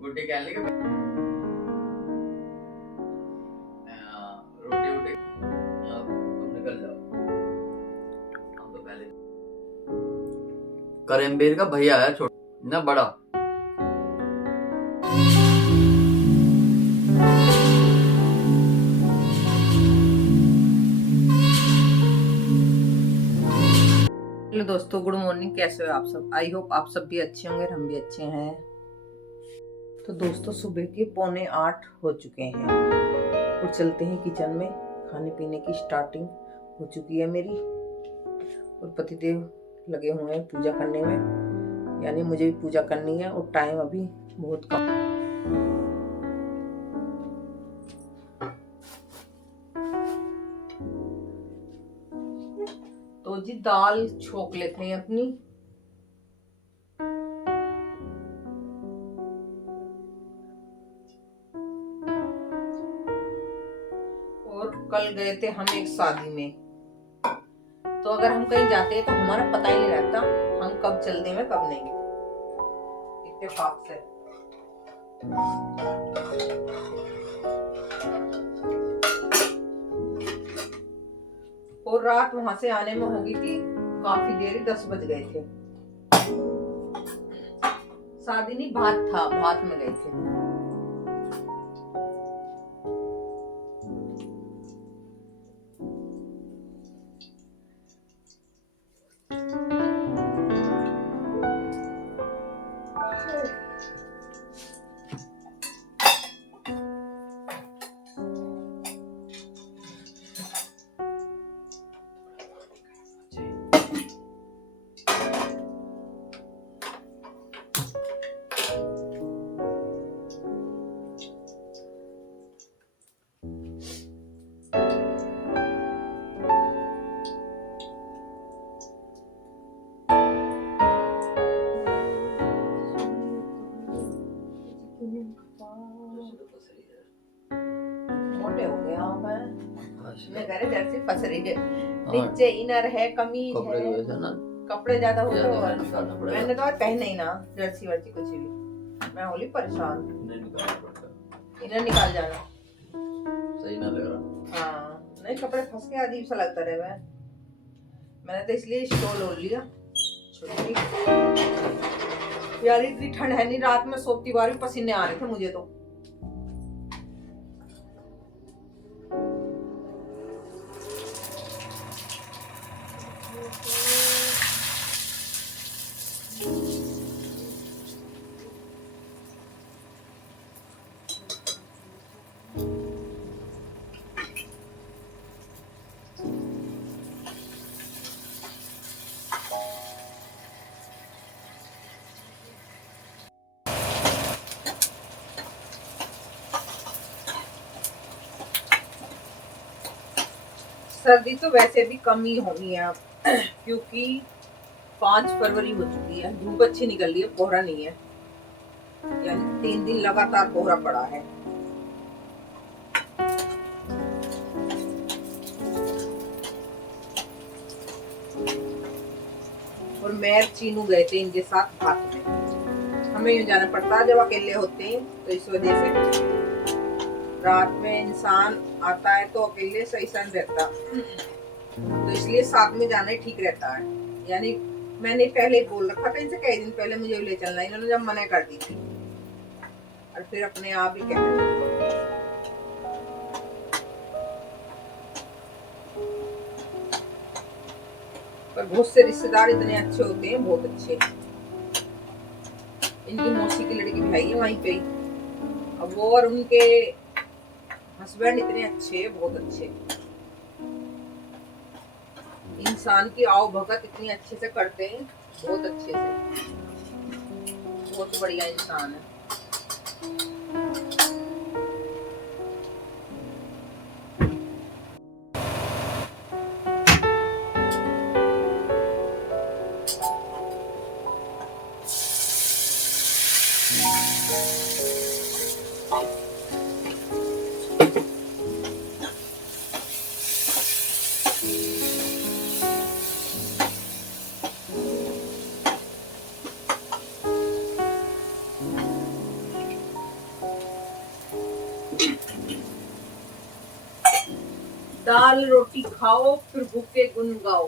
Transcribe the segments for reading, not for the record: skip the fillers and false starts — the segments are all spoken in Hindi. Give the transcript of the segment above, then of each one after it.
गुड्डी कहने लगे रोटी वोटी तुम निकल जाओ, हम तो पहले करीमबीर का भैया है छोटा ना बड़ा। हेलो दोस्तों, गुड मॉर्निंग। कैसे हो आप सब? आई होप आप सब भी अच्छे होंगे, हम भी अच्छे हैं। तो दोस्तों, सुबह के 7:45 हो चुके हैं और चलते हैं किचन में। खाने पीने की स्टार्टिंग हो चुकी है मेरी और पतिदेव लगे हुए हैं पूजा करने में, यानी मुझे भी पूजा करनी है और टाइम अभी बहुत कम। तो जी दाल छोक लेते हैं अपनी। और कल गए थे हम एक शादी में, तो अगर हम कहीं जाते हैं तो हमारा पता ही नहीं रहता हम कब चलते हैं कब नहीं, इत्तेफाक से। और रात वहां से आने में हो गई थी काफी देर, 10 बज गए थे। शादी नहीं, भात था, भात में गए थे। मोटे हो गया हूं मैं कह रहे जर्सी फंस रही है, नीचे इनर है, कमीज है, कपड़े ज्यादा हो तो मैंने तो पहने ही ना जर्सी वर्सी कुछ भी। मैं होली परेशान, इनर निकाल जाना सही ना लग रहा। हाँ नहीं, कपड़े फंस के अजीब सा लगता रहे। मैंने तो इसलिए स्टोल ओढ़ लिया छोटी यार। इतनी ठंड है नहीं, रात में सोती बार भी पसीने आ रहे थे मुझे तो। सर्दी तो वैसे भी कम ही होनी है क्योंकि 5 फरवरी हो चुकी है, धूप अच्छी निकल रही है, कोहरा नहीं है, यानी 3 दिन लगातार कोहरा पड़ा है। और मैं चीनू गए थे इनके साथ भात में। हमें यूं जाना पड़ता है जब अकेले होते हैं, तो इस वजह से रात में इंसान आता है तो अकेले सही सन रहता, तो इसलिए साथ में जाना ही ठीक रहता है। यानी मैंने पहले ही बोल रखा था इनसे, कई दिन पहले मुझे ले चलना, इन्होंने जब मना कर दी थी और फिर अपने आप ही कहते। पर बहुत से रिश्तेदार इतने अच्छे होते हैं, बहुत अच्छे। इनकी मौसी की लड़की भाई है वहीं पे, अब वो और उनके हस्बैंड इतने अच्छे, बहुत अच्छे। इंसान की आओ भगत इतनी अच्छे से करते हैं, बहुत अच्छे से, बहुत बढ़िया इंसान है। दाल रोटी खाओ फिर भूखे गुन गाओ।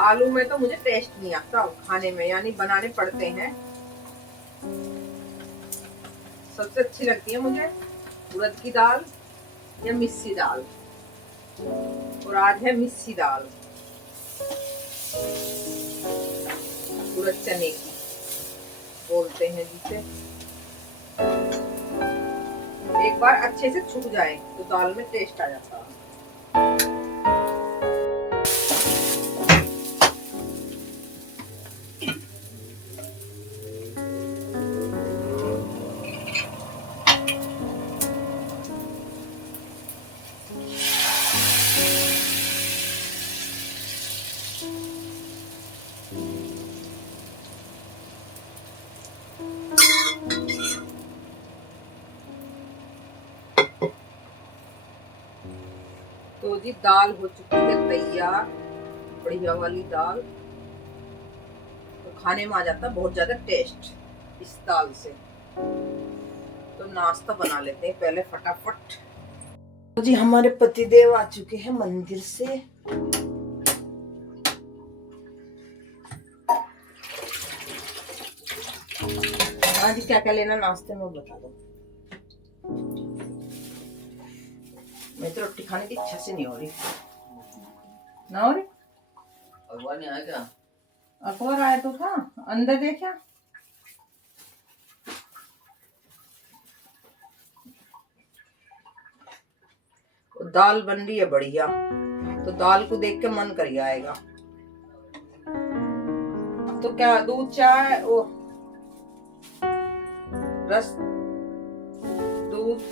आलू में तो मुझे टेस्ट नहीं आता खाने में, यानी बनाने पड़ते हैं। सबसे अच्छी लगती है मुझे उड़द की दाल या मिस्सी दाल, और आज है मिस्सी दाल, उड़द चने की बोलते हैं जिसे। एक बार अच्छे से छूट जाए तो दाल में टेस्ट आ जाता है। तो जी दाल हो चुकी है तैयार, बढ़िया वाली दाल। तो खाने में आ जाता है बहुत ज्यादा टेस्ट इस दाल से। तो नाश्ता बना लेते हैं पहले फटाफट। तो जी हमारे पतिदेव आ चुके हैं मंदिर से। आज क्या क्या लेना नाश्ते में बता दो। मैं तो रोटी खाने की इच्छा से नहीं हो रही ना हो रही। अखबार नहीं आया क्या? अखबार आया तो था, अंदर देखा। दाल बन रही है बढ़िया, तो दाल को देख के मन कर आएगा। तो क्या दूध चाय वो रस दूध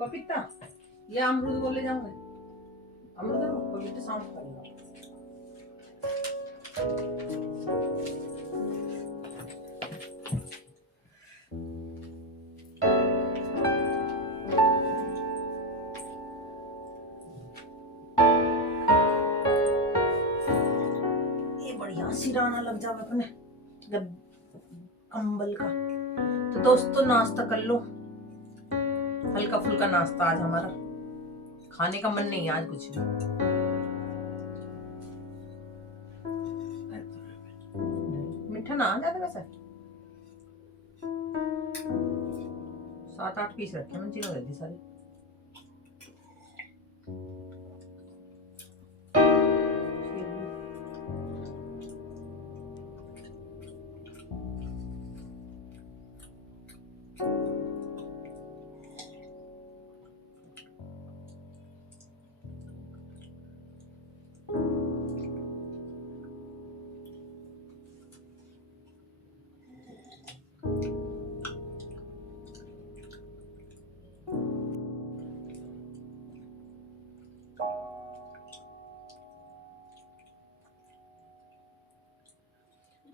पपीता या अमरूद बोले जाऊंगे। अमरूद और पपीता शाम को खाएगा। ये बढ़िया सिराना लग जावे अपने कंबल का। तो दोस्तों नाश्ता कर लो, हल्का फुल्का नाश्ता आज हमारा। खाने का मन नहीं है आज कुछ भी। मीठा ना आ जाता वैसे। 7-8 पीस रखे हैं, चिरो देती सारी।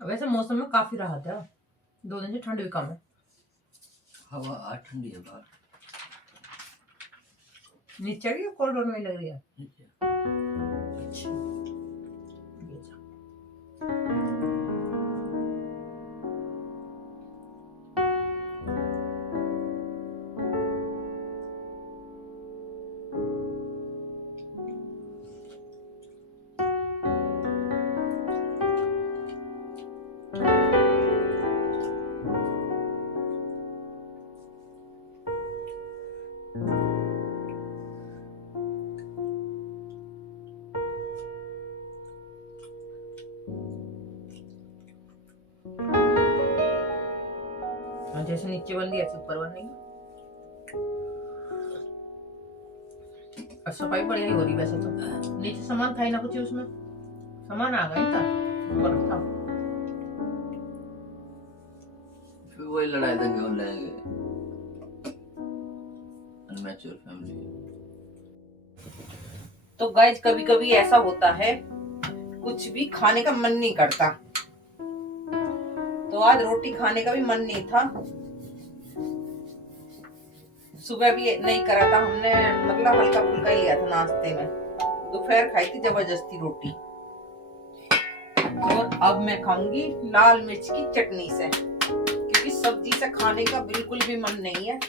वैसे मौसम में काफी राहत है, 2 दिन से ठंड भी कम है। हवा आज ठंडी है बाहर। नीचे की कॉरिडोर में ही लग रही है। नीचे। अच्छा ये जा। जैसे नीचे बन गई ऐसे ऊपर बनेगी। और सफाई बढ़िया ही हो रही वैसे तो। नीचे सामान था ही ना कुछ, उसमें सामान आ गया था ऊपर था। फिर वही लड़ाई दंगे हो जाएंगे। Unmature family. तो गाइस कभी कभी ऐसा होता है कुछ भी खाने का मन नहीं करता, तो आज रोटी खाने का भी मन नहीं था। सुबह भी नहीं करा था हमने, मतलब हल्का फुल्का ही लिया था नाश्ते में। दोपहर खाई थी जबरदस्ती रोटी, और अब मैं खाऊंगी लाल मिर्च की चटनी से, क्योंकि सब्जी से खाने का बिल्कुल भी मन नहीं है।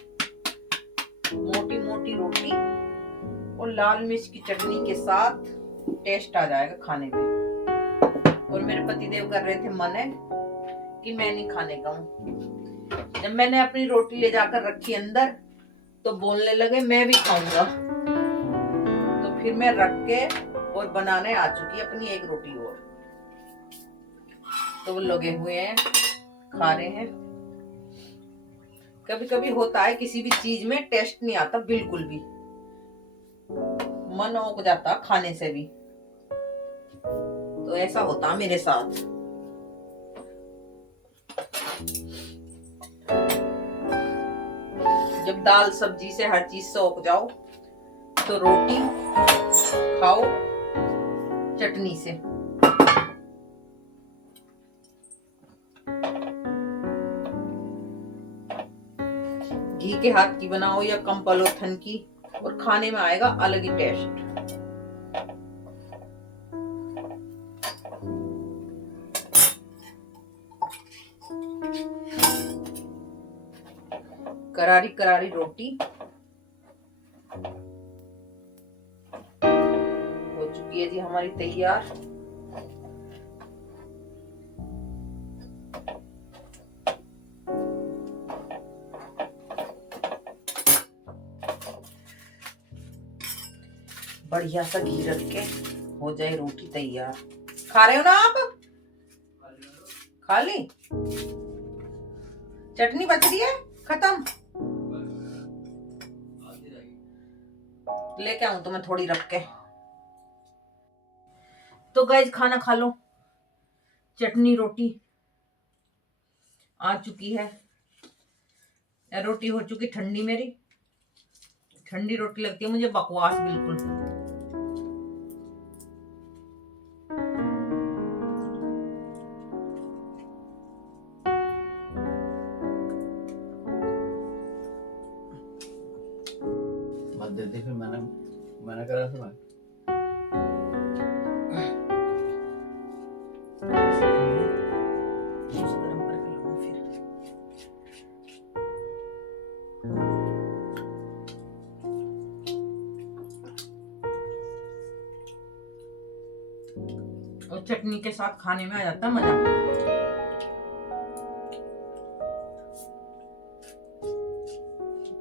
मोटी मोटी रोटी और लाल मिर्च की चटनी के साथ टेस्ट आ जाएगा खाने में। और मेरे पतिदेव कर रहे थे मना कि मैं नहीं खाने का हूँ। जब मैंने अपनी रोटी ले जाकर रखी अंदर तो बोलने लगे मैं भी खाऊंगा। तो फिर मैं रख के और बनाने आ चुकी अपनी एक रोटी और। तो वो लगे हुए हैं खा रहे हैं। कभी कभी होता है किसी भी चीज में टेस्ट नहीं आता बिल्कुल भी, मन उग जाता खाने से भी। तो ऐसा होता मेरे साथ। जब दाल सब्जी से हर चीज से उग जाओ तो रोटी खाओ चटनी से। घी के हाथ की बनाओ या कम पलोथन की, और खाने में आएगा अलग ही टेस्ट। करारी करारी रोटी हो चुकी है जी हमारी तैयार। बढ़िया सा घी रख के हो जाए रोटी तैयार। खा रहे हो ना आप? खा ली? चटनी बच रही है खत्म? लेके आऊं तो मैं थोड़ी रख के। तो गाइस खाना खा लो। चटनी रोटी आ चुकी है। रोटी हो चुकी ठंडी। मेरी ठंडी रोटी लगती है मुझे बकवास बिल्कुल। मत दे दे फिर मैंने करा था मैं। और चटनी के साथ खाने में आ जाता मजा।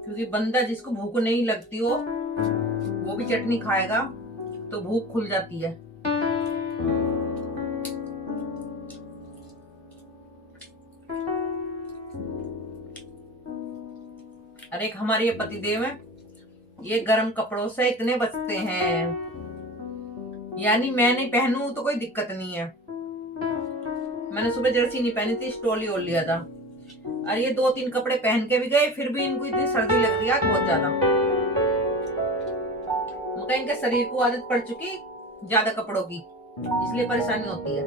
क्योंकि बंदा जिसको भूख नहीं लगती हो वो भी चटनी खाएगा तो भूख खुल जाती है। अरे एक हमारे ये पतिदेव है, ये गर्म कपड़ों से इतने बचते हैं, यानी मैं नहीं पहनूं तो कोई दिक्कत नहीं है। मैंने सुबह जर्सी नहीं पहनी थी, स्टोली ओढ़ लिया था। और ये 2-3 कपड़े पहन के भी गए, फिर भी इनको इतनी सर्दी लग रही है बहुत ज्यादा। मगर इनके शरीर को आदत पड़ चुकी ज्यादा कपड़ों की, इसलिए परेशानी होती है।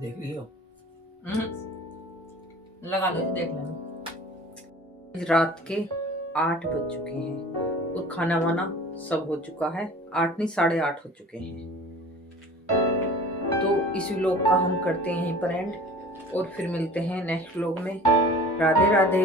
देख लियो। लगा लो, देख लेना। रात के 8 बज चुके हैं और खाना वाना सब हो चुका है। 8 नहीं 8:30 हो चुके हैं। तो इस व्लॉग का हम करते हैं यहीं पर एंड और फिर मिलते हैं नेक्स्ट व्लॉग में। राधे राधे।